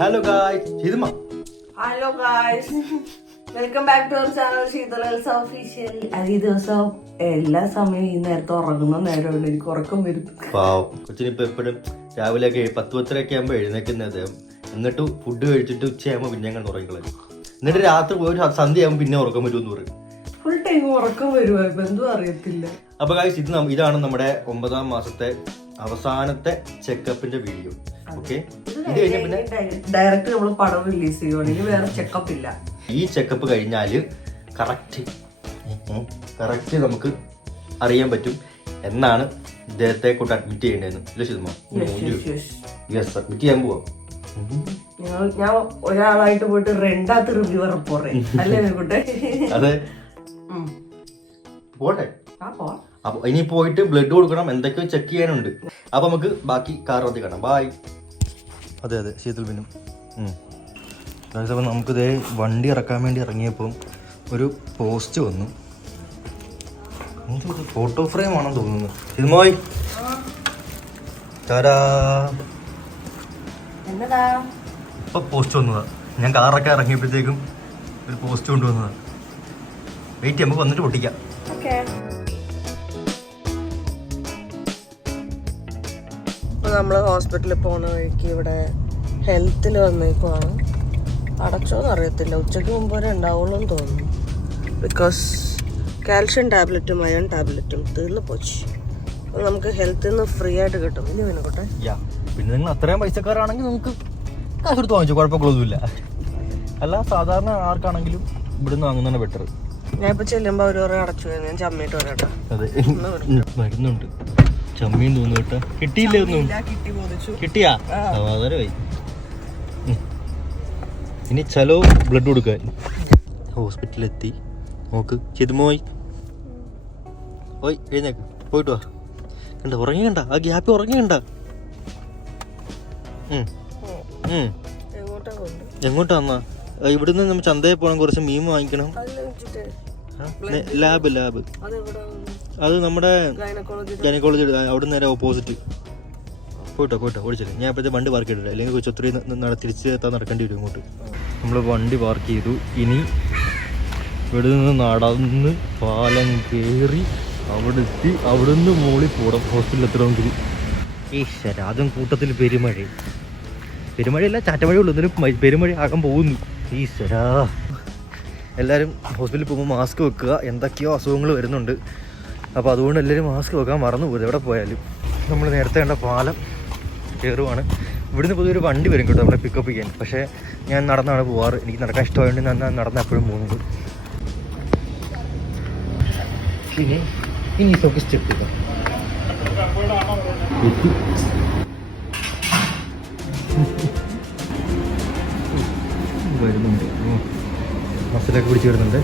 Hello guys, ശീതമ്മ. Hello guys, welcome back to our channel ശീതളൽസ official. ഈ ദിവസം എല്ലാ സമയവും ഈ നേരത്തെ ഉറങ്ങുന്ന നേരമുണ്ട്, എനിക്ക് ഉറക്കം വരും. പാവം കൊച്ചിനിപ്പോ എപ്പോഴും രാവിലെ 10-10:30 ആകുമ്പോൾ എഴുന്നേക്കുന്ന അദ്ദേഹം. എന്നിട്ട് ഫുഡ് കഴിച്ചിട്ട് ഉച്ചയാകുമ്പോൾ പിന്നെ ഞങ്ങൾ ഉറങ്ങിക്കളയും. എന്നിട്ട് രാത്രി പോയി സന്ധ്യ ആകുമ്പോൾ പിന്നെ ഉറക്കം വരുമെന്ന് പറയും. ഫുൾ ടൈം ഉറക്കം വരുമോ എന്തും അറിയത്തില്ല. അപ്പൊ ഗായ്സ്, ഇതാണ് നമ്മുടെ 9ാം മാസത്തെ അവസാനത്തെ ചെക്കപ്പിന്റെ വീഡിയോ. ഓക്കെ, ഇത് കഴിഞ്ഞ പിന്നെ ഡയറക്റ്റ് നമ്മൾ പടം റിലീസ് ചെയ്യുവാണെങ്കിൽ വേറെ ചെക്കപ്പ് ഇല്ല. ഈ ചെക്കപ്പ് കഴിഞ്ഞാല് കറക്റ്റ് നമുക്ക് അറിയാൻ പറ്റും എന്നാണ് ഇദ്ദേഹത്തെ കൊണ്ട് അഡ്മിറ്റ് ചെയ്യേണ്ടതെന്ന്. യെസ്, അഡ്മിറ്റ് ചെയ്യാൻ പോവാം. ഞാൻ ഒരാളായിട്ട് പോയിട്ട് രണ്ടാമത്തെ റിവ്യൂവർ പോറേ അല്ലേ കൂട്ടെ? അതെ, പോട്ടെ. അപ്പൊ ഇനി പോയിട്ട് ബ്ലഡ് കൊടുക്കണം, എന്തൊക്കെയോ ചെക്ക് ചെയ്യാനുണ്ട്. അപ്പൊ നമുക്ക് ബാക്കി കാറിനകത്ത് കാണാം. ബായ്. അതെ ശീതൽ പിന്നും. അപ്പോൾ നമുക്കിതേ വണ്ടി ഇറക്കാൻ വേണ്ടി ഇറങ്ങിയപ്പോൾ ഒരു പോസ്റ്റ് വന്നു. ഫോട്ടോ ഫ്രെയിം ആണെന്ന് തോന്നുന്നു. ഇതുമായി ഇപ്പൊ പോസ്റ്റ് വന്നതാ. ഞാൻ കാറൊക്കെ ഇറങ്ങിയപ്പോഴത്തേക്കും ഒരു പോസ്റ്റ് കൊണ്ടുവന്നതാ. വെയിറ്റ് നമുക്ക് വന്നിട്ട് പൊട്ടിക്കാം. നമ്മൾ ഹോസ്പിറ്റലിൽ പോകുന്ന വഴിക്ക് ഇവിടെ ഹെൽത്തിൽ വന്നേക്കുവാണ്. അടച്ചോന്ന് അറിയത്തില്ല, ഉച്ചയ്ക്ക് മുമ്പ് വരെ ഉണ്ടാവുള്ളൂ എന്ന് തോന്നുന്നു. ബിക്കോസ് കാൽഷ്യം ടാബ്ലറ്റും അയൺ ടാബ്ലറ്റും തീർന്നു പോച്ചു. അപ്പോൾ നമുക്ക് ഹെൽത്തിൽ നിന്ന് ഫ്രീ ആയിട്ട് കിട്ടും. ഇനി വേണോട്ടെ. പിന്നെ നിങ്ങൾ അത്രയും പൈസക്കാരാണെങ്കിൽ നമുക്ക് കാശ് കൊടുത്ത് വാങ്ങിച്ചു, കുഴപ്പങ്ങളൊന്നുമില്ല. അല്ല, സാധാരണ ആർക്കാണെങ്കിലും ഇവിടുന്ന് വാങ്ങുന്നതാണ് ബെറ്റർ. ഞാൻ ഇപ്പൊ ചെല്ലുമ്പോ ഒരു അടച്ചു, ഞാൻ ചമ്മിയിട്ട് വരാട്ടോ. അതെ, മരുന്നുണ്ട്. ചമ്മീൻ തോന്നുന്നു കേട്ടോ. കിട്ടിയില്ലേ ഒന്നും? കിട്ടിയാ സമാധാനമായി. ഇനി ചലോ ബ്ലഡ് കൊടുക്കാൻ. ഹോസ്പിറ്റലിലെത്തി. നോക്ക് ചെയ്തുമോയി. ഓയ് എഴുന്നേക്ക്, പോയിട്ട് വാ. കണ്ട ഉറങ്ങി, കണ്ട ആ ഗ്യാപ്പ് ഉറങ്ങി, കണ്ട. എങ്ങോട്ടാ എന്നാ? ഇവിടുന്ന് നമ്മൾ ചന്തയിൽ പോകണം, കുറച്ച് മീൻ വാങ്ങിക്കണം. ലാബ് അത് നമ്മുടെ ഗൈനക്കോളജി, അവിടെ നേരെ ഓപ്പോസിറ്റ്. പോയിട്ടോ ഓടിച്ചില്ല. ഞാൻ അപ്പോഴത്തെ വണ്ടി പാർക്ക് ചെയ്തിട്ടില്ല, അല്ലെങ്കിൽ കുറച്ച് ഒത്തിരി തിരിച്ച് നടക്കേണ്ടി വരും ഇങ്ങോട്ട്. നമ്മൾ വണ്ടി പാർക്ക് ചെയ്തു. ഇനി ഇവിടെ നിന്ന് നടന്ന് പാലം കയറി അവിടെ എത്തി. അവിടെ നിന്ന് മോളിൽ പോകണം ഹോസ്പിറ്റലിൽ എത്തണമെങ്കിൽ. ഈശ്വര, അതും കൂട്ടത്തിൽ പെരുമഴയല്ല, ചാറ്റമഴ ഉള്ളൂ. എന്നാലും പെരുമഴ ആകാൻ പോകുന്നു. ഈശ്വര, എല്ലാവരും ഹോസ്പിറ്റലിൽ പോകുമ്പോൾ മാസ്ക് വെക്കുക. എന്തൊക്കെയോ അസുഖങ്ങൾ വരുന്നുണ്ട്. അപ്പോൾ അതുകൊണ്ട് എല്ലാവരും മാസ്ക് വെക്കാൻ മറന്നു പോകും എവിടെ പോയാലും. നമ്മൾ നേരത്തെ കണ്ട പാലം കയറുവാണ്. ഇവിടുന്ന് പൊതുവെ ഒരു വണ്ടി വരും കേട്ടോ നമ്മളെ പിക്കപ്പ് ചെയ്യാൻ. പക്ഷേ ഞാൻ നടന്നാണ് പോവാറ്. എനിക്ക് നടക്കാൻ ഇഷ്ടമായതുകൊണ്ട് ഞാൻ നടന്ന് എപ്പോഴും പോകുന്നത്. ഇനി ഇതൊക്കെ സ്റ്റെപ്പ് ചെയ്താൽ വരുന്നുണ്ട്. മസിലൊക്കെ പിടിച്ച് വരുന്നുണ്ട്.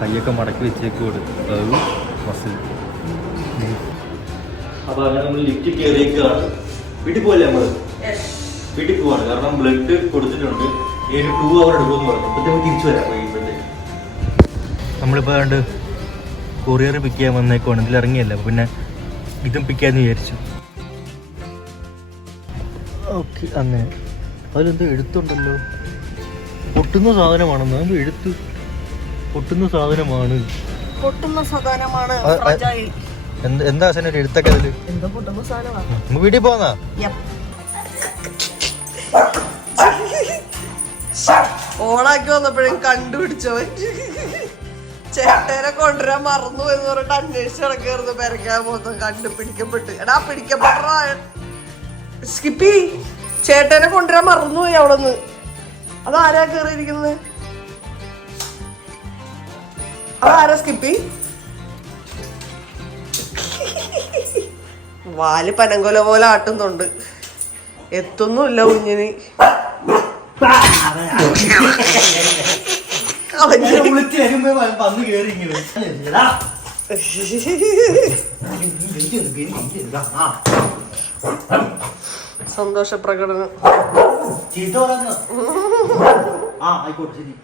കൈയൊക്കെ മടക്കി വെച്ചേക്ക് കൊടുക്കും മസിൽ. അപ്പോൾ അങ്ങനെ നമ്മൾ ലിഫ്റ്റ് കയറിയേക്കാണ്. വീട്ടിൽ പോകല്ലേ നമ്മൾ? വീട്ടിൽ പോവാണ്. കാരണം ബ്ലഡ് കൊടുത്തിട്ടുണ്ട്. 2 hour എടുക്കുമെന്ന് പറഞ്ഞു. ഇപ്പോഴത്തേക്ക് തിരിച്ചു വരാം. നമ്മളിപ്പോൾ കണ്ട് കൊറിയർ പിക്ക് ചെയ്യാൻ വന്നേക്കുവാണ്. ഇതിൽ ഇറങ്ങിയല്ല, അപ്പോൾ പിന്നെ ഇതും പിക്ക് ചെയ്യാമെന്ന് വിചാരിച്ചു. ഓക്കെ, അങ്ങനെ അതിലെന്തോ എഴുത്തുണ്ടല്ലോ. പൊട്ടുന്ന സാധനമാണെന്ന്. അതിൻ്റെ എഴുത്ത് പൊട്ടുന്ന സാധനമാണ്. എന്താ ഒരു എഴുത്തൊക്കെ അതില്? നമുക്ക് വീട്ടിൽ പോന്നാ? ഓണാക്കി വന്നപ്പോഴും കണ്ടുപിടിച്ചവൻ ചേട്ടനെ കൊണ്ടുവരാൻ മറന്നു എന്ന് പറഞ്ഞിട്ട് അന്വേഷിച്ച് നടക്കായിരുന്നു. പെരക്കാൻ മൊത്തം കണ്ടുപിടിക്കപ്പെട്ട്. എടാ പിടിക്കപ്പെട്ട സ്കിപ്പി, ചേട്ടനെ കൊണ്ടുവരാൻ മറന്നുപോയി അവിടെ നിന്ന്. അതാരാ കേറിയിരിക്കുന്നത്? അതാരാ സ്കിപ്പി? വാല് പനങ്കൊല പോലെ ആട്ടുന്നുണ്ട്. എത്തുന്നുമില്ല കുഞ്ഞിന്. സന്തോഷ പ്രകടനം. ആ ആയിക്കോട്ടെ ശരി.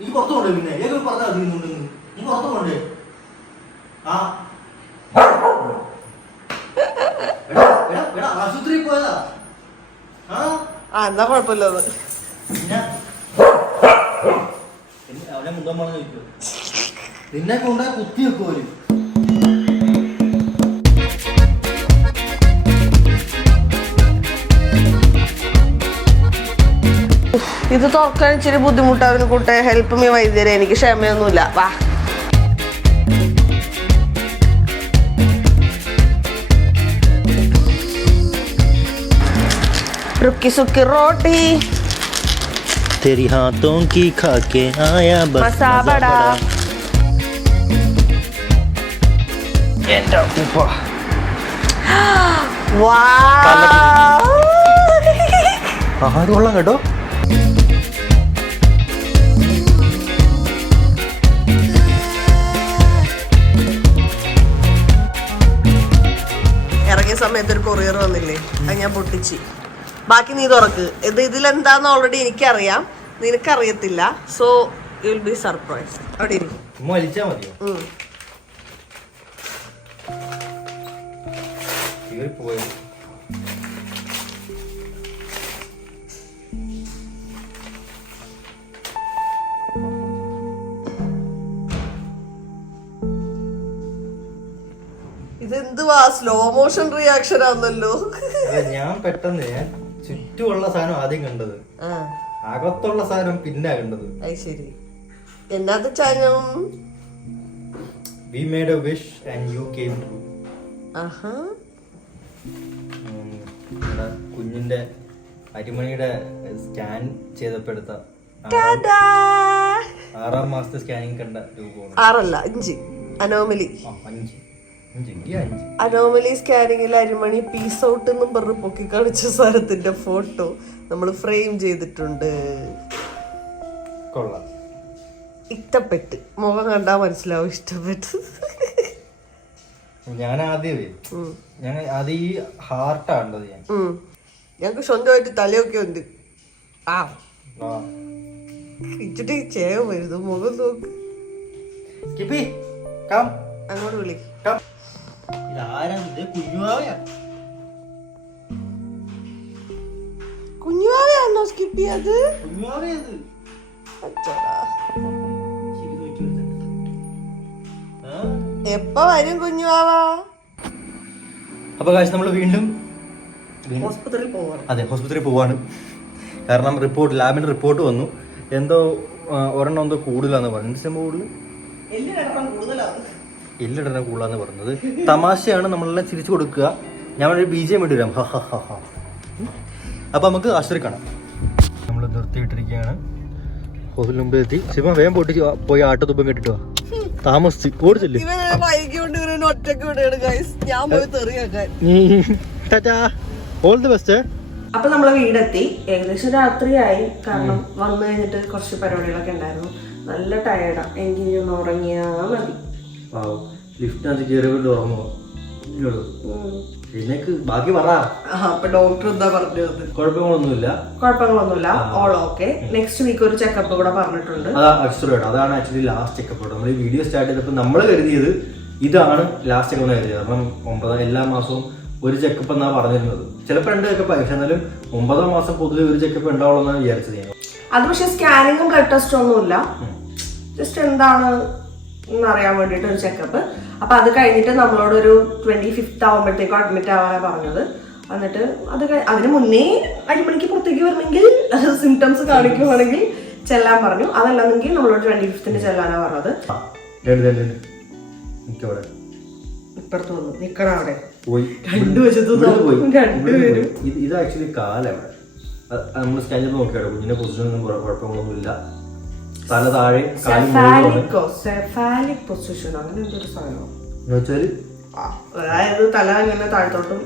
നീ പുറത്തു കൊണ്ടേ പിന്നെ ഏതൊരു പറഞ്ഞാൽ നീ പുറത്തു കൊണ്ടേ. ആ ആശുപത്രിയിൽ പോയതാ. എന്നാ കുഴപ്പമില്ല. അവനെ മുന്തം പറഞ്ഞു ചോദിക്കോ നിന്നെ കൊണ്ടുപോയി കുത്തി വെക്കുമോ? ഇത് തുറക്കാൻ ഇച്ചിരി ബുദ്ധിമുട്ടാവുന്ന കൂട്ടെ. ഹെൽപ്പ് മീ വൈദ്യരെ, എനിക്ക് ക്ഷമയൊന്നുമില്ല. വാ. रुकी सुकी रोटी तेरी हाथों की खा के आया बस मसा बड़ा. ആഹാരം കൊള്ളാം കേട്ടോ. ഇറങ്ങിയ സമയത്ത് ഒരു കൊറിയർ വന്നില്ലേ, അത് ഞാൻ പൊട്ടിച്ച്. ബാക്കി നീ തുറക്ക്. ഇതിലെന്താന്ന് ഓൾറെഡി എനിക്കറിയാം, നിനക്കറിയത്തില്ല. So you will be surprise. അവിടെ ഇരിക്കും. വലിച്ചാ മതിയോ? ഇതെന്തുവാ സ്ലോ മോഷൻ റിയാക്ഷൻ ആണല്ലോ. ഞാൻ പെട്ടെന്ന് ചുറ്റുമുള്ള സാധനം ആദ്യം കണ്ടത്, അകത്തുള്ള സാധനം പിന്നെ കണ്ടത്. ശരി. എന്നാത്ത ചാനം? We made a wish and you came true. കുഞ്ഞിന്റെ അരിമണിയുടെ സ്കാൻ ചെയ്തപ്പോ എടുത്ത 6 മാസത്തെ സ്കാനിങ് കണ്ട രൂപമാണ്. 6 അല്ല 5. അനോമലി. 5 അനോമലി സ്കാനിങ്ങിൽ അരിമണി പീസ് ഔട്ട് എന്നും പറഞ്ഞ് പൊക്കി കാണിച്ച സാധനത്തിന്റെ ഫോട്ടോ നമ്മൾ ഫ്രെയിം ചെയ്തിട്ടുണ്ട്. കൊള്ളാം. ഇഷ്ടപ്പെട്ട്, മുഖം കണ്ടാ മനസ്സിലാവും ഇഷ്ടപ്പെട്ട്. ഞാൻ ആദ്യം ഈ ഹാർട്ടാണ്ടത് ഞങ്ങക്ക് സ്വന്തമായിട്ട് തലയൊക്കെ ഉണ്ട്. ഇച്ചിട്ട് ചേവ് വരുന്നു. മുഖം നോക്ക്. അങ്ങോട്ട് വിളി. കുഞ്ഞുവാവയാണോ സ്കിപ്പ് ചെയ്യത്? എപ്പ വരും കുഞ്ഞുവാവ? അപ്പൊ കാശ് നമ്മള് വീണ്ടും ഹോസ്പിറ്റലിൽ പോവാണ്. അതെ, ഹോസ്പിറ്റലിൽ പോവാണ്. കാരണം ലാബിന്റെ റിപ്പോർട്ട് വന്നു. എന്തോ ഒരെണ്ണം എന്തോ കൂടുതലാന്ന് പറഞ്ഞു. എല്ലിടണം കൂടുതലാന്ന് പറഞ്ഞത്. തമാശയാണ്, നമ്മളെല്ലാം ചിരിച്ചു കൊടുക്കുക. ഞാൻ ഒരു BGM ഇട്ട് വരാം. അപ്പൊ നമുക്ക് ആശുപത്രി കാണാം. നമ്മൾ നിർത്തിയിട്ടിരിക്കുകയാണ്. ഹോസ്പിറ്റലിന് മുമ്പ് എത്തി. ശിവ വേഗം പൊട്ടിച്ച് പോയി ആട്ടത്തുപ്പം കെട്ടിട്ട് വാ. താമസിച്ച് ഓടിച്ചില്ലേ? All the best. അപ്പൊ നമ്മളെ വീടെത്തി. ഏകദേശം രാത്രിയായി. കാരണം വന്നു കഴിഞ്ഞിട്ട് കുറച്ച് പരിപാടികളൊക്കെ ഉണ്ടായിരുന്നു. നല്ല ടയർഡാ. എനിക്ക് ഒന്ന് ഉറങ്ങിയാ മതി. ലിഫ്റ്റിനകത്ത് കയറിയിട്ട് ഉറങ്ങുമോ? ബാക്കി പറ. അപ്പൊ ഡോക്ടർ എന്താ പറഞ്ഞത്? കുഴപ്പങ്ങളൊന്നുമില്ല, ഓൾ ഓക്കെ. നെക്സ്റ്റ് വീക്ക് ഒരു ചെക്കപ്പ് കൂടെ പറഞ്ഞിട്ടുണ്ട്. അതാണ് ആക്ച്വലി ലാസ്റ്റ് ചെക്കപ്പ്. നമ്മൾ ഈ വീഡിയോ സ്റ്റാർട്ട് ചെയ്തപ്പോൾ നമ്മൾ കരുതിയത് ഇതാണ് ലാസ്റ്റ് ചെക്കപ്പ് കരുതിയത്. കാരണം 9 എല്ലാ മാസവും ഒരു ചെക്കപ്പ് എന്നാ പറഞ്ഞിരുന്നത്. ചിലപ്പോൾ 2 ചെക്കപ്പ് ആയി. പക്ഷെ എന്നാലും 9 മാസം പൊതുവെ ഒരു ചെക്കപ്പ് ഉണ്ടാവുള്ളൂ എന്നാണ് വിചാരിച്ചത് ഞാൻ. അത് പക്ഷെ സ്കാനിങ്ങും ബ്ലഡ് ടെസ്റ്റും ഒന്നുമില്ല. ജസ്റ്റ് എന്താണ് എന്നറിയാൻ വേണ്ടിട്ട് ഒരു ചെക്കപ്പ്. അപ്പൊ അത് കഴിഞ്ഞിട്ട് നമ്മളോടൊരു 25th ആവുമ്പോഴത്തേക്കും അഡ്മിറ്റ് ആവാനാണ് പറഞ്ഞത്. എന്നിട്ട് അതിന് മുന്നേ അരിമണിക്ക് പുറത്തേക്ക് വരണമെങ്കിൽ സിംറ്റംസ് കാണിക്കുവാണെങ്കിൽ ചെല്ലാൻ പറഞ്ഞു. അതല്ലെങ്കിൽ നമ്മളോട് 25th ചെല്ലാനാ പറഞ്ഞത്. ഇപ്പുറത്ത് വന്നു നിക്കണ അവിടെ രണ്ടുപേരും. ഇത് ആക്ച്വലി കാലാണ്. നമ്മൾ സ്കാൻ ചെയ്ത് നോക്കിയാലോ കുഞ്ഞിന്റെ പൊസിഷനൊന്നും കുഴപ്പങ്ങളൊന്നുമില്ല. തല താഴെ അതായത് തല ഇങ്ങനെ താഴത്തോട്ടും.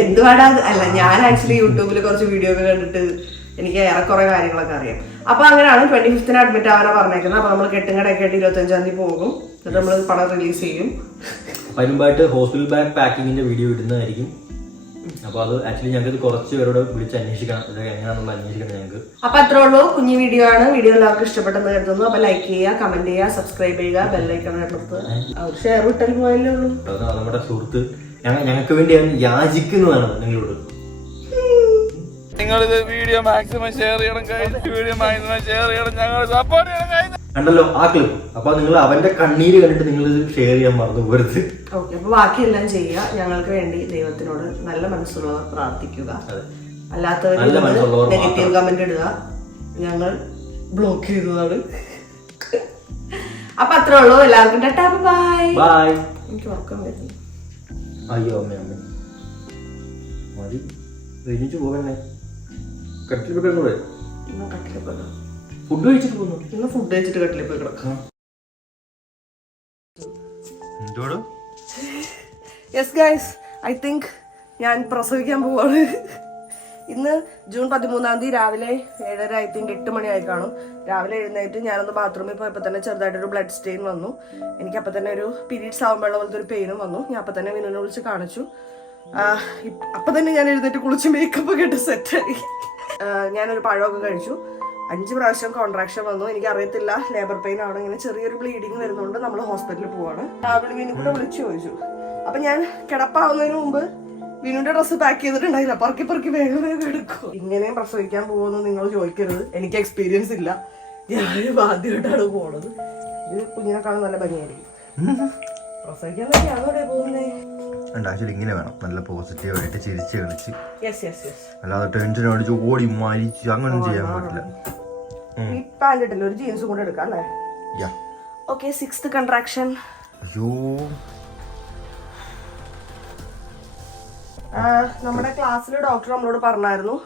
എന്തുവാടാ അല്ല, ഞാൻ ആക്ച്വലി യൂട്യൂബിൽ കുറച്ച് വീഡിയോ ഒക്കെ കണ്ടിട്ട് എനിക്ക് ഏറെക്കുറെ കാര്യങ്ങളൊക്കെ അറിയാം. അപ്പൊ അങ്ങനെയാണ് 25th അഡ്മിറ്റ് ആവാനാ പറഞ്ഞേക്കുന്നത്. അപ്പൊ നമ്മൾ കെട്ടുകടയൊക്കെ ആയിട്ട് 25-ാം തീയതി പോകും. എന്നിട്ട് നമ്മൾ പടം റിലീസ് ചെയ്യും. അതിനുമ്പായിട്ട് ഹോസ്പിറ്റൽ ബാഗ് പാക്കിങ്ങിന്റെ വീഡിയോ ഇടുന്നതായിരിക്കും. അപ്പൊ അത് ആക്ച്വലി ഞങ്ങൾക്ക് കുറച്ച് പേരോട് വിളിച്ച് അന്വേഷിക്കണം, ഇത് എങ്ങനെയാണെന്നുള്ള അന്വേഷിക്കണം ഞങ്ങൾക്ക്. അപ്പൊ അത്രേ ഉള്ളൂ, കുഞ്ഞു വീഡിയോ ആണ്. വീഡിയോ എല്ലാവർക്കും ഇഷ്ടപ്പെട്ടെന്ന് കരുതുന്നു. അപ്പൊ ലൈക്ക് ചെയ്യുക, കമന്റ് ചെയ്യുക, സബ്സ്ക്രൈബ് ചെയ്യുക, ബെല്ലൈക്കൺ അമർത്തുക. ഷെയർ ഇട്ടാൽ പോയല്ലേ ഉള്ളൂ. അത് നമ്മുടെ സുഹൃത്ത് ഞങ്ങൾക്ക് വേണ്ടി യാചിക്കുന്നതാണ് നിങ്ങളോട്. നിങ്ങളിത് വീഡിയോ മാക്സിമം ഷെയർ ചെയ്യണം, വീഡിയോ മാക്സിമം ഷെയർ ചെയ്യണം, ഞങ്ങൾ സപ്പോർട്ട് ചെയ്യണം. കണ്ടല്ലോ ആ ക്ലിപ്പ്. അപ്പൊ നിങ്ങൾ അവന്റെ കണ്ണീര് കണ്ടിട്ട് നിങ്ങൾ ഇത് ഷെയർ ചെയ്യാൻ മറന്നു പോകരുത്. ഓക്കെ, അപ്പൊ ബാക്കിയെല്ലാം ചെയ്യുക. ഞങ്ങൾക്ക് വേണ്ടി ദൈവത്തിനോട് നല്ല മനസ്സുള്ളവർ പ്രാർത്ഥിക്കുക, അല്ലാത്തവർ നെഗറ്റീവ് കമന്റ് ഇടുക, ഞങ്ങൾ ബ്ലോക്ക് ചെയ്തതാണ്. അപ്പൊ അത്രേ ഉള്ളൂ. എല്ലാവർക്കും ടാറ്റാ ബൈ ബൈ. എനിക്ക് ഉറക്കം വരുന്നു. അയ്യോ അമ്മ അമ്മ മതി, എഴുതിച്ചു പോകണേ. കട്ടിൽ പോയി ഫുഡ് കഴിച്ചിട്ട് പോകുന്നു. ഇന്ന് ഫുഡ് കഴിച്ചിട്ട് കട്ടിലിൽ പോയി കിടക്കാം. യെസ് ഗൈസ്, ഐ തിങ്ക് ഞാൻ പ്രസവിക്കാൻ പോവാണ്. ഇന്ന് ജൂൺ 13 രാവിലെ 7:30, ഐ തിങ്ക് 8 മണിയായി കാണും. രാവിലെ എഴുന്നേറ്റ് ഞാനൊന്ന് ബാത്റൂമിൽ പോയപ്പോൾ തന്നെ ചെറുതായിട്ടൊരു ബ്ലഡ് സ്റ്റെയിൻ വന്നു. എനിക്ക് അപ്പം തന്നെ ഒരു പീരീഡ്സ് ആകുമ്പോഴുള്ള പോലത്തെ ഒരു പെയിനും വന്നു. ഞാൻ അപ്പം തന്നെ വിനുവിനെ വിളിച്ച് കാണിച്ചു. അപ്പം തന്നെ ഞാൻ എഴുന്നേറ്റ് കുളിച്ച് മേക്കപ്പ് ഒക്കെ ഇട്ട് സെറ്റായി. ഞാനൊരു പഴമൊക്കെ കഴിച്ചു. 5 പ്രാവശ്യം കോൺട്രാക്ഷൻ വന്നു. എനിക്ക് അറിയത്തില്ല, ലേബർ പെയിൻ ആണ്. ഇങ്ങനെ ചെറിയൊരു ബ്ലീഡിങ് വരുന്നുണ്ട്. നമ്മൾ ഹോസ്പിറ്റലിൽ പോവാണ്. രാവിലെ വിനു കൂടെ വിളിച്ചു ചോദിച്ചു. അപ്പൊ ഞാൻ കിടപ്പാവുന്നതിന് മുമ്പ് വിനുവിന്റെ ഡ്രസ്സ് പാക്ക് ചെയ്തിട്ടുണ്ടായില്ല. പറക്കി വേഗം വേഗം എടുക്കും. ഇങ്ങനെയും പ്രസവിക്കാൻ പോകുമെന്ന് നിങ്ങൾ ചോദിക്കരുത്, എനിക്ക് എക്സ്പീരിയൻസ് ഇല്ല. ഞാനും ആദ്യമായിട്ടാണ് പോണത്. ഇത് കുഞ്ഞിനെക്കാളും നല്ല ഭംഗിയായിരിക്കും. പ്രസവിക്കാൻ വേണ്ടിയാണോ പോകുന്നേ? ആക്ച്വലി ഇങ്ങനെ വേണം, നല്ല പോസിറ്റീവായിട്ട് ചിരിച്ച് കളിച്ച്. Yes yes yes. അല്ലാതെ ടെൻഷൻ അടിച്ച് ഓടി മരിച്ച് അങ്ങനെ ചെയ്യാൻ പറ്റില്ല. ഈ പാന്റ് ഇട്ടില്ല, ഒരു ജീൻസും കൂടെ എടുക്കാം അല്ലേ? Okay, 6th contraction. അയ്യോ, നമ്മുടെ ക്ലാസ്സിൽ ഡോക്ടർ നമ്മളോട് പറഞ്ഞായിരുന്നു,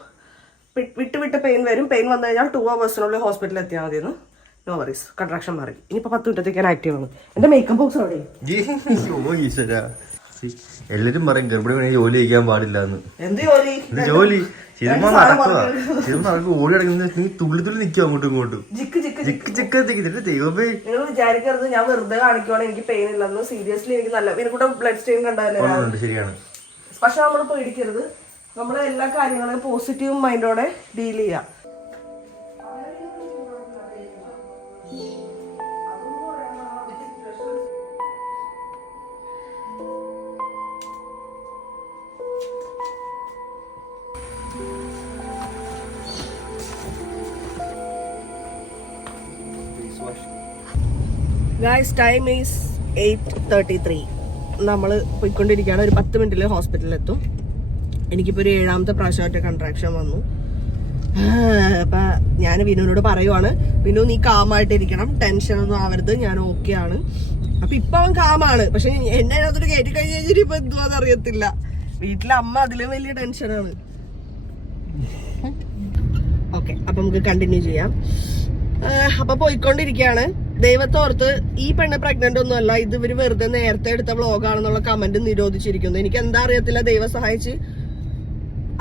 വിട്ട് പെയിൻ വരും. പെയിൻ വന്നു കഴിഞ്ഞാൽ 2 hours ഹോസ്പിറ്റലിൽ എത്തിയാൽ മതിയെന്ന്. നോ വറീസ്, കൺട്രാക്ഷൻ മാറി. ഇനിയിപ്പോ 10 മിനിറ്റത്തേക്ക് ഞാൻ ആക്റ്റീവ് ആണ്. എന്റെ മേക്കപ്പ് ബോക്സ് അവിടെ. എല്ലാരും പറയും ഗർഭിണി ജോലി ചെയ്യാൻ പാടില്ല എന്ന്. എന്ത് ജോലി? ജോലി ശരിക്കും നടക്കുക. ശരിക്കും നടക്കുക. ഓടി നടക്കുന്ന നീ തുള്ളി നിൽക്കും അങ്ങോട്ടും ഇങ്ങോട്ടും. ദൈവമേ, നിങ്ങൾ വിചാരിക്കരുത് ഞാൻ വെറുതെ കാണിക്കുവാണ് എനിക്ക് പെയിൻ ഇല്ലെന്ന്. സീരിയസ്ലി എനിക്ക് നല്ല ഇതിനെക്കൂടെ ബ്ലഡ് സ്റ്റെയിൻ കണ്ടാലേ. ശരിയാണ്. പക്ഷെ നമ്മൾ പേടിക്കരുത്. നമ്മൾ എല്ലാ കാര്യങ്ങളും പോസിറ്റീവ് മൈൻഡോടെ ഡീൽ ചെയ്യാം. Guys, time is 8:33. നമ്മൾ പോയിക്കൊണ്ടിരിക്കുകയാണ്. ഒരു 10 മിനിറ്റിൽ ഹോസ്പിറ്റലിൽ എത്തും. എനിക്കിപ്പോൾ ഒരു 7ാമത്തെ പ്രാവശ്യമായിട്ട് കൺട്രാക്ഷൻ വന്നു. അപ്പം ഞാൻ വിനുവിനോട് പറയുവാണ്, വിനു നീ കാമായിട്ടിരിക്കണം, ടെൻഷനൊന്നും ആവരുത്, ഞാൻ ഓക്കെ ആണ്. അപ്പം ഇപ്പം അവൻ കാമാണ്. പക്ഷെ എന്നെ അതിനകത്തൊരു കയറ്റി കഴിഞ്ഞ് കഴിഞ്ഞിട്ട് ഇപ്പം എന്തുവാന്ന് അറിയത്തില്ല. വീട്ടിലെ അമ്മ അതിലും വലിയ ടെൻഷനാണ്. ഓക്കെ, അപ്പം നമുക്ക് കണ്ടിന്യൂ ചെയ്യാം. അപ്പൊ പോയിക്കൊണ്ടിരിക്കുകയാണ്. ദൈവത്തോർത്ത് ഈ പെണ്ണ് പ്രഗ്നന്റ് ഒന്നും അല്ല, ഇത് ഇവര് വെറുതെ നേരത്തെ എടുത്ത വ്ളോഗാണെന്നുള്ള കമന്റ് നിരോധിച്ചിരിക്കുന്നു. എനിക്ക് എന്താ അറിയത്തില്ല, ദൈവം സഹായിച്ച്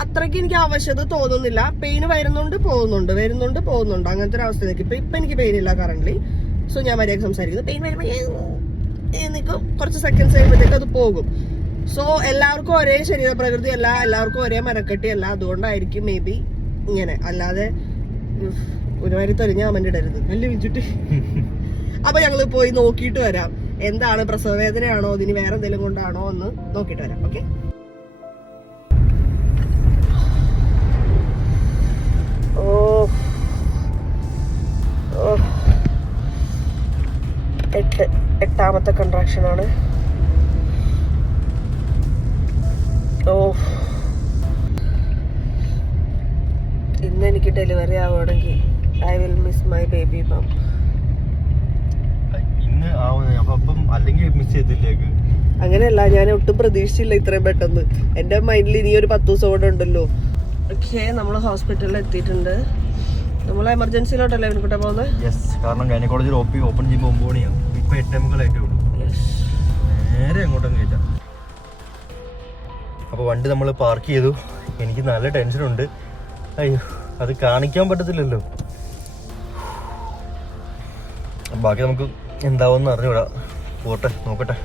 അത്രയ്ക്ക് എനിക്ക് ആവശ്യത തോന്നുന്നില്ല. പെയിന് വരുന്നുണ്ട് പോകുന്നുണ്ട്, വരുന്നുണ്ട് പോകുന്നുണ്ട്, അങ്ങനത്തെ ഒരു അവസ്ഥയിലേക്ക് ഇപ്പൊ എനിക്ക് പെയിൻ ഇല്ല കറന്റ്. സോ ഞാൻ മര്യാദ സംസാരിക്കുന്നു. പെയിൻ വരുമ്പോൾ കുറച്ച് സെക്കൻഡ്സ് കഴിയുമ്പോഴത്തേക്ക് അത് പോകും. സോ എല്ലാവർക്കും ഒരേ ശരീരപ്രകൃതി അല്ല, എല്ലാവർക്കും ഒരേ മരക്കെട്ടി അല്ല. അതുകൊണ്ടായിരിക്കും മേ ബി ഇങ്ങനെ. അല്ലാതെ ഒരുമാതിരി തെളിഞ്ഞ കമന്റ് ഇടരുത് അല്ലേ വിളിച്ചിട്ട്. അപ്പൊ ഞങ്ങള് പോയി നോക്കിയിട്ട് വരാം, എന്താണ് പ്രസവവേദനയാണോ ഇതിന് വേറെ എന്തെങ്കിലും കൊണ്ടാണോ എന്ന് നോക്കിയിട്ട് വരാം. ഓക്കെ, എട്ടാമത്തെ കൺട്രാക്ഷൻ ആണ്. ഇന്ന് എനിക്ക് ഡെലിവറി ആവുകയാണെങ്കിൽ I will miss my baby bump. അങ്ങനെയല്ല, ഞാൻ ഒട്ടും പ്രതീക്ഷിച്ചില്ല ഇത്രയും പെട്ടെന്ന്. എന്റെ മൈൻഡിൽ ഇനി ഒരു 10 ദിവസം കൂടെ ഉണ്ടല്ലോ. പക്ഷേ നമ്മൾ ഹോസ്പിറ്റലിൽ എത്തിയിട്ടുണ്ട്. നമ്മൾ എമർജൻസിയിലോട്ടല്ലേ ഇവൻകുട്ട പോകുന്നത്? കാരണം ഗൈനക്കോളജിയിൽ ഓപ്പൺ ചെയ്യുമ്പോൾ 9 മണിയാവും. ഇപ്പൊ 8:30 ഉള്ളൂ. നേരെ അങ്ങോട്ടും കയറ്റാം. അപ്പൊ വണ്ടി നമ്മൾ പാർക്ക് ചെയ്തു. എനിക്ക് നല്ല ടെൻഷനുണ്ട്. അയ്യോ, അത് കാണിക്കാൻ പറ്റത്തില്ലല്ലോ. ബാക്കി നമുക്ക് എന്താവുമെന്ന് അറിഞ്ഞൂടാ. പോട്ടെ, നോക്കട്ടെ.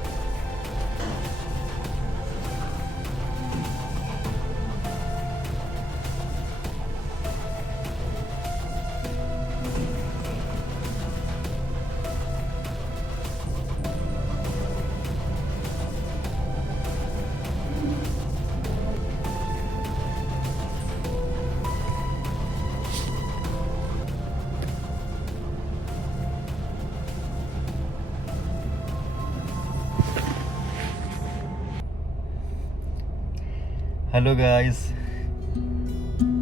ഹലോ ഗായ്സ്,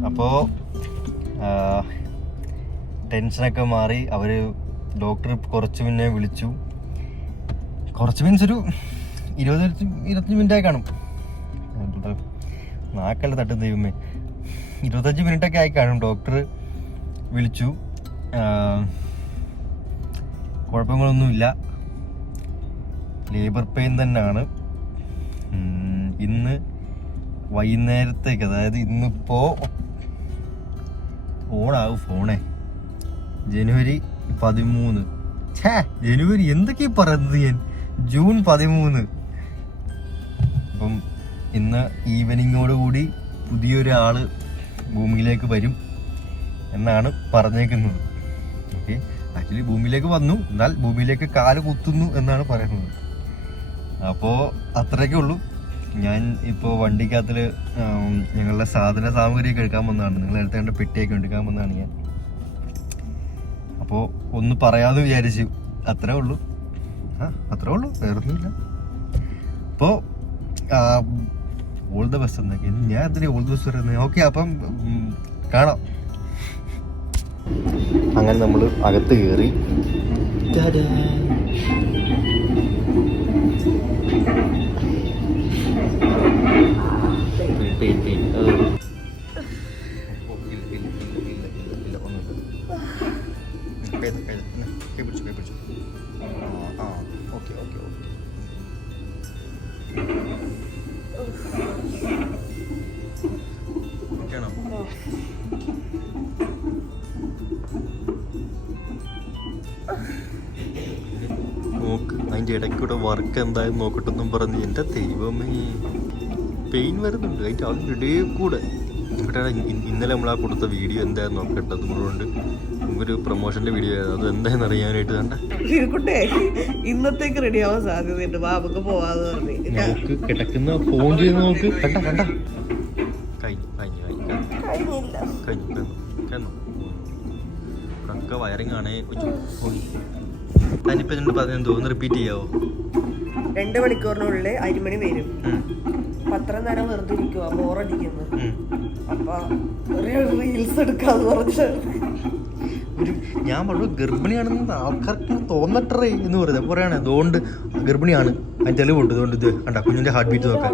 അപ്പോൾ ടെൻഷനൊക്കെ മാറി. അവർ ഡോക്ടർ കുറച്ച് മുന്നേ വിളിച്ചു. കുറച്ച് മീൻസ് ഒരു 20-25 മിനിറ്റായി കാണും. നാക്കല്ല തട്ടും ദൈവമേ, 25 മിനിറ്റൊക്കെ ആയി കാണും. ഡോക്ടർ വിളിച്ചു. കുഴപ്പങ്ങളൊന്നുമില്ല, ലേബർ പെയിൻ തന്നെയാണ്. ഇന്ന് വൈകുന്നേരത്തേക്ക്, അതായത് ഇന്നിപ്പോൾ ഓണാവും ഫോണേ, ജനുവരി 13. ജനുവരി എന്തൊക്കെയാ പറയുന്നത് ഞാൻ, ജൂൺ 13. അപ്പം ഇന്ന് ഈവനിങ്ങോടുകൂടി പുതിയൊരാള് ഭൂമിയിലേക്ക് വരും എന്നാണ് പറഞ്ഞേക്കുന്നത്. ഓക്കെ, ആക്ച്വലി ഭൂമിയിലേക്ക് വന്നു, എന്നാൽ ഭൂമിയിലേക്ക് കാല് കുത്തുന്നു എന്നാണ് പറയുന്നത്. അപ്പോൾ അത്രയൊക്കെ ഉള്ളൂ. ഞാൻ ഇപ്പോൾ വണ്ടിക്കകത്തിൽ ഞങ്ങളുടെ സാധന സാമഗ്രിയൊക്കെ എടുക്കാൻ വന്നതാണ്. നിങ്ങൾ എടുത്തേണ്ട പെട്ടിയൊക്കെ എടുക്കാൻ വന്നതാണ് ഞാൻ. അപ്പോൾ ഒന്ന് പറയാമെന്ന് വിചാരിച്ചു, അത്രേ ഉള്ളൂ. അത്രേ ഉള്ളൂ, വേറൊന്നുമില്ല. അപ്പോൾ ഓൾ ദ ബെസ്റ്റ് എന്നൊക്കെ ഞാൻ എന്തിനാ ഓൾ ദ ബെസ്റ്റ് പറയുന്നത്. ഓക്കെ, അപ്പം കാണാം. അങ്ങനെ നമ്മൾ അകത്ത് കയറി. അതിൻ്റെ ഇടയ്ക്കൂടെ വർക്ക് എന്തായാലും നോക്കട്ടെന്നും പറഞ്ഞ് എൻ്റെ ദൈവമേ പെയിൻ വരുന്നുണ്ട് അതിൻ്റെ ഇടയിൽ കൂടെ. ഇവിടെ ഇന്നലെ നമ്മൾ ആ കൊടുത്ത വീഡിയോ എന്തായാലും നോക്കട്ടെ. അതുകൊണ്ട് ഒരു പ്രൊമോഷൻ്റെ വീഡിയോ അത് എന്തായെന്ന് അറിയാനായിട്ട് കണ്ട ഇന്നത്തേക്ക് റെഡി ആവാൻ സാധ്യതയുണ്ട്. ബാബക്ക് പോവാന്ന് പറഞ്ഞു നോക്ക്, കിടക്കുന്ന ഫോൺ ചെയ്ത് നോക്ക്. കണ്ട കഴിഞ്ഞു കക്ക വയറിങ് ആണേ. ഞാനിപ്പോ എന്നോട് പറഞ്ഞെന്തോ ഒന്ന് റിപ്പീറ്റ് ചെയ്യാവോ? 2 മണിക്കൂറിനുള്ളിൽ അരിമണി വരും. അത്ര നേരം വെറുതെ ഇരിക്കുവാ, ബോറടിക്കുന്നു. അപ്പൊ റീൽസ് എടുക്കാന്ന് പറഞ്ഞു. ഞാൻ പറഞ്ഞു ഗർഭിണിയാണെന്ന് ആൾക്കാർക്ക് തോന്നട്ടേ എന്ന് പറയുന്നത്. അപ്പൊ പറയണേ അതുകൊണ്ട് ഗർഭിണിയാണ്, അതിന് തെളിവുണ്ട്. അതുകൊണ്ട് ഇത് കണ്ട കുഞ്ഞിന്റെ ഹാർട്ട് ബീറ്റ് നോക്കാം.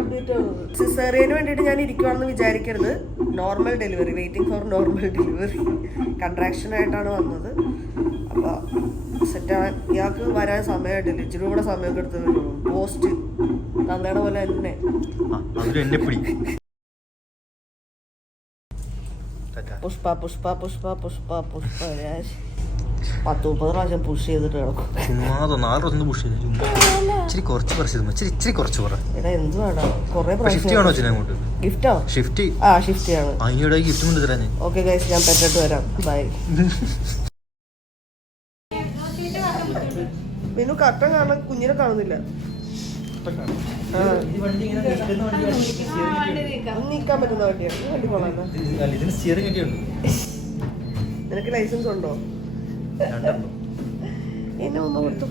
സിസേറിയന് വേണ്ടിയിട്ട് ഞാൻ ഇരിക്കുവാണെന്ന് വിചാരിക്കരുത്. Normal delivery, waiting for normal delivery. Contraction ആയിട്ടാണ് വന്നത്. അപ്പൊ സെറ്റാൻ ഇയാൾക്ക് വരാൻ സമയമായിട്ടില്ല, ഇച്ചിരി കൂടെ സമയമൊക്കെ എടുത്ത് വരുള്ളൂ. പോസ്റ്റ് തന്നയുടെ പോലെ തന്നെ എന്നെ പിടി. പുഷ്പ 10-30 പ്രാവശ്യം പുഷ് ചെയ്തിട്ട് കിടക്കും. 4 ദിവസം പുഷ് ചെയ്തു. ഇച്ചിരി കുറച്ച് പറ. എടാ എന്ത് വേണം, കൊറേ ഷിഫ്റ്റ് ആണോ അങ്ങോട്ട്? ഗിഫ്റ്റോ? ഷിഫ്റ്റ് ആണ്. അതിനിടെ ഗിഫ്റ്റ് കൊണ്ട് തരാൻ. ഓക്കെ ഗൈസ്, ഞാൻ പെട്ടിട്ട് വരാം. ബൈ. മെനു കട്ടൻ കാണാൻ കുഞ്ഞിനെ കാണുന്നില്ല. നീക്കാൻ പറ്റുന്ന വണ്ടിയാണ് ഈ വണ്ടി. കൊള്ളാം. നിനക്ക് ലൈസൻസ് ഉണ്ടോ? എന്നെ ഒന്ന് കൊടുത്തു,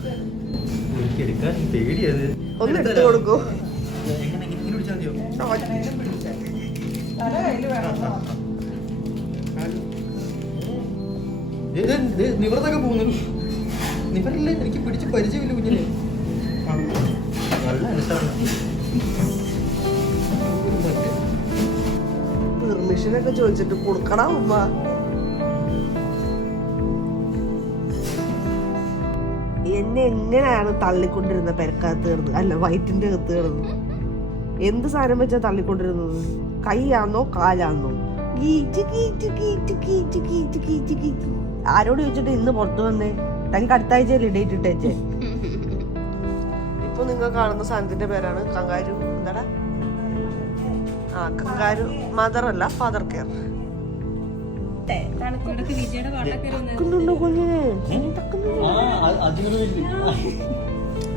ഒന്ന് എടുത്ത് കൊടുക്കൂ. നിവർന്നൊക്കെ പോകുന്നു. നിവരല്ലേ, എനിക്ക് പിടിച്ച് പരിചയമില്ല കുഞ്ഞിനെ. നല്ല പെർമിഷനൊക്കെ ചോദിച്ചിട്ട് കൊടുക്കടാ ഉമ്മ. എന്നെ എങ്ങനെയാണ് തള്ളിക്കൊണ്ടിരുന്ന പെരക്കകത്ത് കിടന്ന്, അല്ല വയറ്റിന്റെ അകത്ത് കിടന്ന് എന്ത് സാധനം വെച്ചാ തള്ളിക്കൊണ്ടിരുന്നത്? കൈയാന്നോ കാലാന്നോ? ആരോട് ചോദിച്ചിട്ട് ഇന്ന് പുറത്തു വന്നേ? തനിക്ക് അടുത്ത ആഴ്ചയല്ലേ ഡേറ്റ് ഇട്ടേച്ചേ? ഇപ്പൊ നിങ്ങൾ കാണുന്ന സാധനത്തിന്റെ പേരാണ് കങ്കാരു. എന്താടാ? കങ്കാരു മദർ അല്ല, ഫാദർ കെയർ.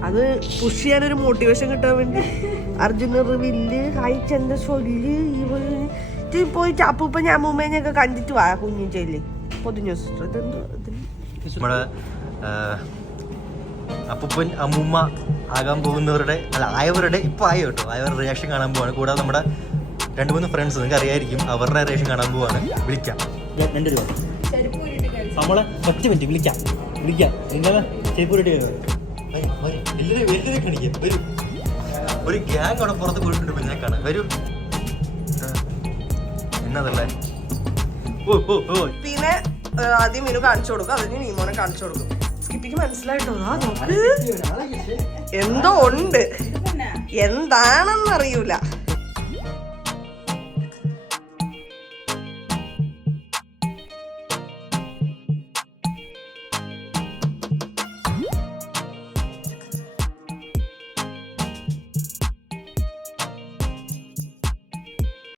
അത് പുഷ് ചെയ്യാനൊരു മോട്ടിവേഷൻ കിട്ടാൻ വേണ്ടി. അർജുന റിവില്ല് ഹായ് ചന്ദ്ര സൊല്ല് പോയിട്ട് അപ്പൂപ്പ ഞാൻ അമ്മൂമ്മേനെയൊക്കെ കണ്ടിട്ട് വാ കുഞ്ഞിച്ചേല് പൊതിഞ്ഞു. നമ്മുടെ അപ്പൂപ്പൻ അമ്മൂമ്മ ആകാൻ പോകുന്നവരുടെ, അല്ല ആയവരുടെ, ഇപ്പൊ ആയോ കേട്ടോ, ആയവരുടെ റിയാക്ഷൻ കാണാൻ പോവാണ്. കൂടാതെ നമ്മുടെ 2-3 ഫ്രണ്ട്സ് നിങ്ങൾക്ക് അറിയായിരിക്കും, അവരുടെ റേഷൻ കാണാൻ പോവാണ്. വിളിക്കാം. എൻ്റെ ഒരു നമ്മളെ 10 മിനിറ്റ് വിളിക്കാം. നിങ്ങളെ ചേപ്പൂരിട്ട് എല്ലാവരും കാണിക്കാം. വരൂ, ഒരു ഗ്യാങ് അവിടെ പുറത്ത് പോയിട്ടുണ്ട് ഞാൻ കാണാം. വരൂ. എന്നതല്ലേ? പിന്നെ ആദ്യം മീനു കാണിച്ചു കൊടുക്കും, അതിന് നീമോനെ കാണിച്ചു കൊടുക്കും. സ്കിപ്പിക്ക് മനസ്സിലായിട്ടോ? നോക്ക്, എന്തോ ഉണ്ട്, എന്താണെന്നറിയൂല.